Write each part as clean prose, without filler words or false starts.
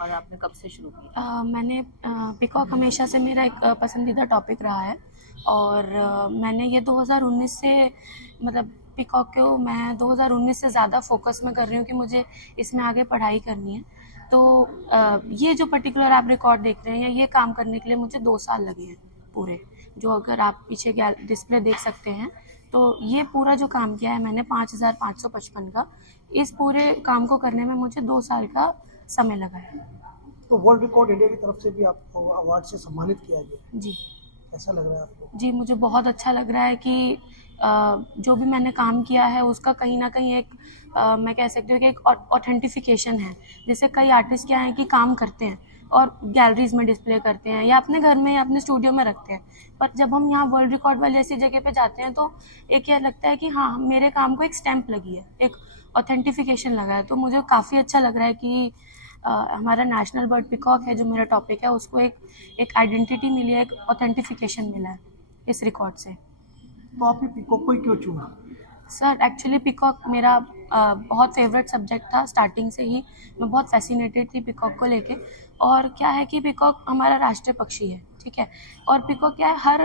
और आपने कब से शुरू किया? मैंने पीकॉक हमेशा से मेरा एक पसंदीदा टॉपिक रहा है और मैंने ये 2019 से मतलब पीकॉक को मैं 2019 से ज़्यादा फोकस में कर रही हूँ कि मुझे इसमें आगे पढ़ाई करनी है। तो ये जो पर्टिकुलर आप रिकॉर्ड देख रहे हैं ये काम करने के लिए मुझे 2 साल लगे हैं पूरे। जो अगर आप पीछे डिस्प्ले देख सकते हैं तो ये पूरा जो काम किया है मैंने 5555 का, इस पूरे काम को करने में मुझे 2 साल का समय लगा है। तो वर्ल्ड रिकॉर्ड इंडिया की तरफ से भी आपको अवार्ड से सम्मानित किया गया, जी। कैसा लग रहा है आपको? जी, मुझे बहुत अच्छा लग रहा है कि जो भी मैंने काम किया है उसका कहीं न कहीं एक मैं कह सकती हूँ कि एक ऑथेंटिफिकेशन है। जैसे कई आर्टिस्ट क्या हैं कि काम करते हैं और गैलरीज़ में डिस्प्ले करते हैं या अपने घर में या अपने स्टूडियो में रखते हैं। पर जब हम यहाँ वर्ल्ड रिकॉर्ड वाली ऐसी जगह पे जाते हैं तो एक ये लगता है कि हाँ, मेरे काम को एक स्टैम्प लगी है, एक ऑथेंटिफिकेशन लगा है। तो मुझे काफ़ी अच्छा लग रहा है कि हमारा नेशनल बर्ड पीकॉक है जो मेरा टॉपिक है उसको एक आइडेंटिटी मिली है, एक ऑथेंटिफिकेशन मिला है इस रिकॉर्ड से। तो आपने पीकॉक को ही क्यों चुना? सर एक्चुअली पीकॉक मेरा बहुत फेवरेट सब्जेक्ट था स्टार्टिंग से ही। मैं बहुत फैसिनेटेड थी पीकॉक को लेके। और क्या है कि पीकॉक हमारा राष्ट्रीय पक्षी है, ठीक है। और पीकॉक क्या है हर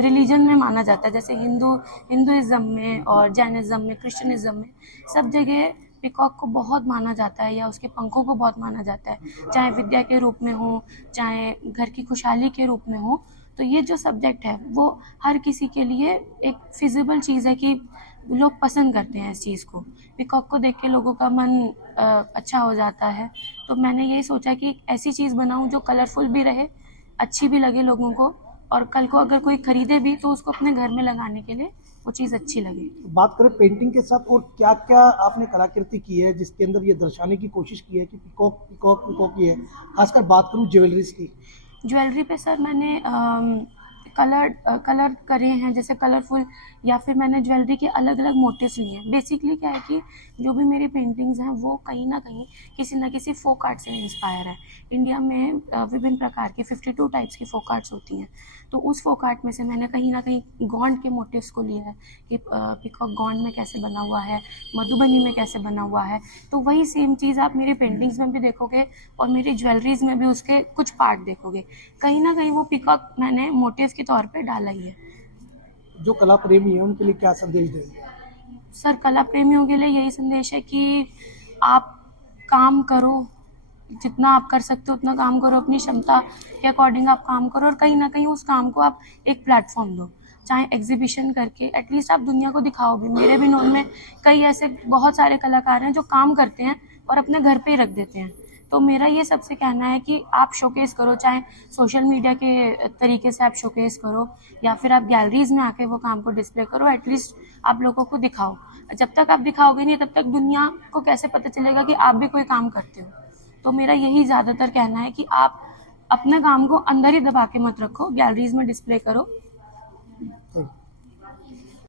रिलीजन में माना जाता है, जैसे हिंदुइज्म में और जैनिज्म में, क्रिश्चियनिज्म में, सब जगह पीकॉक को बहुत माना जाता है या उसके पंखों को बहुत माना जाता है, चाहे विद्या के रूप में हो, चाहे घर की खुशहाली के रूप में हो। तो ये जो सब्जेक्ट है वो हर किसी के लिए एक फिजिबल चीज़ है कि लोग पसंद करते हैं इस चीज़ को। पीकॉक को देख के लोगों का मन अच्छा हो जाता है। तो मैंने यही सोचा कि एक ऐसी चीज़ बनाऊँ जो कलरफुल भी रहे, अच्छी भी लगे लोगों को, और कल को अगर कोई खरीदे भी तो उसको अपने घर में लगाने के लिए वो चीज़ अच्छी लगे। तो बात करें पेंटिंग के साथ और क्या क्या आपने कलाकृति की है जिसके अंदर ये दर्शाने की कोशिश की है कि पीकॉक पीकॉक पीकॉक ही है? खासकर बात करूँ ज्वेलरीज की। ज्वेलरी पे सर मैंने कलर करे हैं, जैसे कलरफुल, या फिर मैंने ज्वेलरी के अलग अलग मोटिव्स लिए हैं। बेसिकली क्या है कि जो भी मेरी पेंटिंग्स हैं वो कहीं ना कहीं किसी न किसी फोक आर्ट से इंस्पायर है। इंडिया में विभिन्न प्रकार की 52 टाइप्स की फोक आर्ट्स होती हैं। तो उस फोक आर्ट में से मैंने कहीं ना कहीं गॉन्ड के मोटिव्स को लिया है कि पीकॉक गॉन्ड में कैसे बना हुआ है, मधुबनी में कैसे बना हुआ है। तो वही सेम चीज़ आप मेरी पेंटिंग्स में भी देखोगे और मेरी ज्वेलरीज में भी उसके कुछ पार्ट देखोगे। कहीं ना कहीं वो पीकॉक मैंने मोटिव के तौर पे डाला ही है। जो कला प्रेमी है उनके लिए क्या संदेश देंगे? सर कला प्रेमियों के लिए यही संदेश है कि आप काम करो, जितना आप कर सकते हो उतना काम करो, अपनी क्षमता के अकॉर्डिंग आप काम करो, और कहीं ना कहीं उस काम को आप एक प्लेटफॉर्म दो, चाहे एग्जीबिशन करके एटलीस्ट आप दुनिया को दिखाओ भी। मेरे भी नोन में कई ऐसे बहुत सारे कलाकार हैं जो काम करते हैं और अपने घर पे ही रख देते हैं। तो मेरा ये सबसे कहना है कि आप शोकेस करो, चाहे सोशल मीडिया के तरीके से आप शोकेस करो या फिर आप गैलरीज में आके वो काम को डिस्प्ले करो, एटलीस्ट आप लोगों को दिखाओ। जब तक आप दिखाओगे नहीं तब तक दुनिया को कैसे पता चलेगा कि आप भी कोई काम करते हो। तो मेरा यही ज़्यादातर कहना है कि आप अपने काम को अंदर ही दबा के मत रखो, गैलरीज में डिस्प्ले करो।